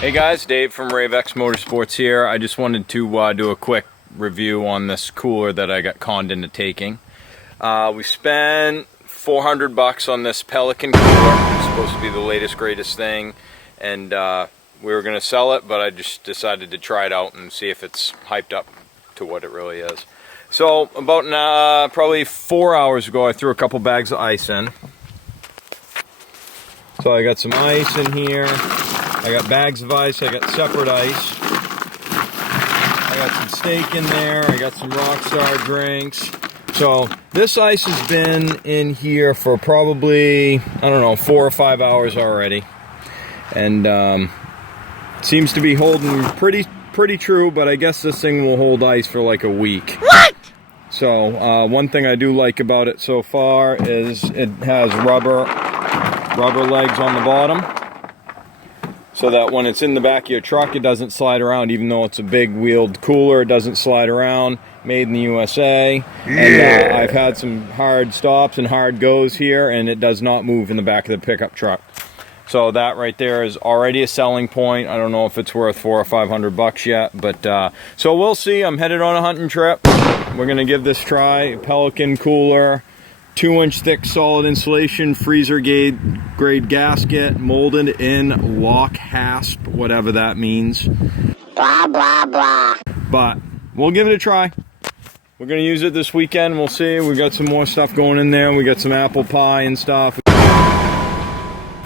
Hey guys, Dave from Rave Motorsports here. I just wanted to do a quick review on this cooler that I got conned into taking. We spent $400 on this Pelican cooler. It's supposed to be the latest, greatest thing, and we were going to sell it, but I just decided to try it out and see if it's hyped up to what it really is. So about probably 4 hours ago, I threw a couple bags of ice in. So I got some ice in here. I got bags of ice, I got separate ice. I got some steak in there, I got some Rockstar drinks. So this ice has been in here for probably, I don't know, 4 or 5 hours already. And seems to be holding pretty true, but I guess this thing will hold ice for like a week. What? So one thing I do like about it so far is it has rubber legs on the bottom, so that when it's in the back of your truck, it doesn't slide around. Even though it's a big wheeled cooler, it doesn't slide around. Made in the USA. Yeah. And I've had some hard stops and hard goes here, and it does not move in the back of the pickup truck. So that right there is already a selling point. I don't know if it's worth $400 or $500 yet, but so we'll see. I'm headed on a hunting trip. We're gonna give this a try. Pelican cooler. 2-inch thick solid insulation, freezer grade gasket, molded in lock hasp, whatever that means. Blah, blah, blah. But we'll give it a try. We're going to use it this weekend. We'll see. We got some more stuff going in there. We got some apple pie and stuff.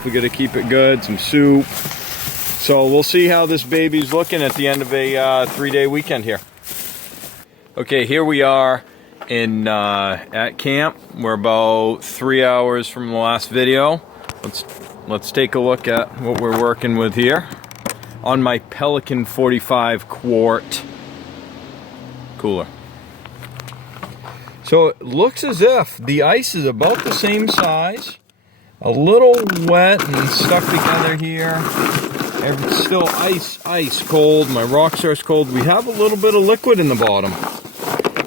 We got to keep it good, some soup. So we'll see how this baby's looking at the end of a 3-day weekend here. Okay, here we are at camp. We're about 3 hours from the last video. Let's take a look at what we're working with here on my Pelican 45 quart cooler. So it looks as if the ice is about the same size, a little wet and stuck together here. It's still ice cold. My Rockstar's cold. We have a little bit of liquid in the bottom.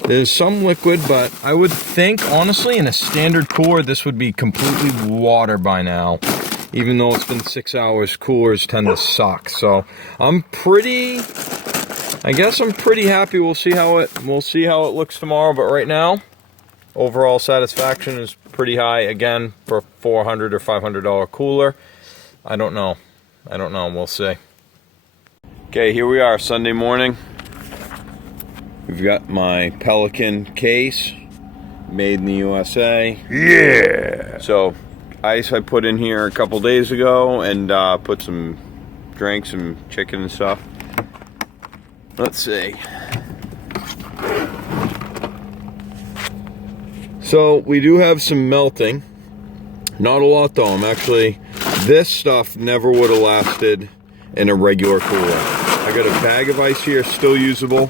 There's some liquid, but I would think, honestly, in a standard cooler, this would be completely water by now. Even though it's been 6 hours, coolers tend to suck. So I guess I'm pretty happy. We'll see how it looks tomorrow. But right now, overall satisfaction is pretty high. Again, for a $400 or $500 cooler, I don't know. We'll see. Okay, here we are, Sunday morning. We've got my Pelican case, made in the USA. Yeah! So, ice I put in here a couple days ago, and put some drinks and chicken and stuff. Let's see. So, we do have some melting. Not a lot though. This stuff never would have lasted in a regular cooler. I got a bag of ice here, still usable.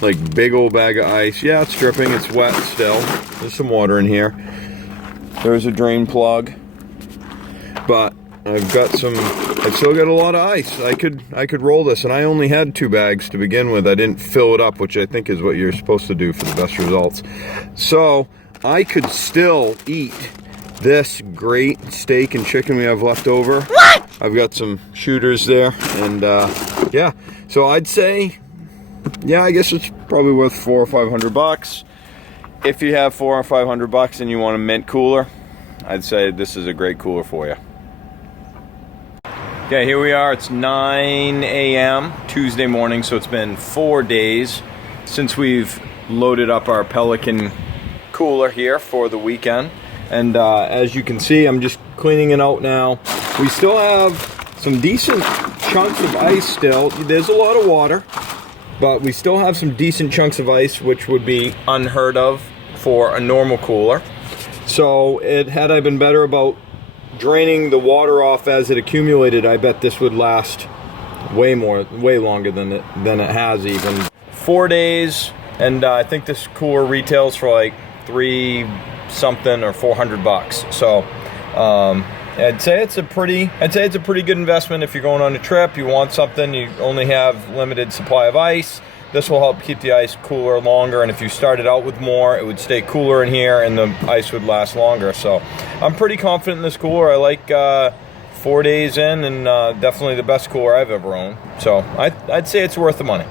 Like big old bag of ice. Yeah, it's dripping, it's wet still. There's some water in here. There's a drain plug. But I still got a lot of ice. I could roll this, and I only had 2 bags to begin with. I didn't fill it up, which I think is what you're supposed to do for the best results. So I could still eat this great steak and chicken we have left over. What? I've got some shooters there, and yeah. So I'd say, yeah, I guess it's probably worth $400 or $500. If you have $400 or $500 and you want a mint cooler, I'd say this is a great cooler for you. Okay, here we are. It's 9 a.m. Tuesday morning, so it's been 4 days since we've loaded up our Pelican cooler here for the weekend. And as you can see, I'm just cleaning it out now. We still have some decent chunks of ice still. There's a lot of water, but we still have some decent chunks of ice, which would be unheard of for a normal cooler. So had I been better about draining the water off as it accumulated, I bet this would last way longer than it has even. 4 days, and I think this cooler retails for like $3 something or $400. So I'd say it's a pretty good investment if you're going on a trip. You want something, you only have limited supply of ice. This will help keep the ice cooler longer, and if you started out with more, it would stay cooler in here and the ice would last longer. So I'm pretty confident in this cooler. I like 4 days in, and definitely the best cooler I've ever owned. So I'd say it's worth the money.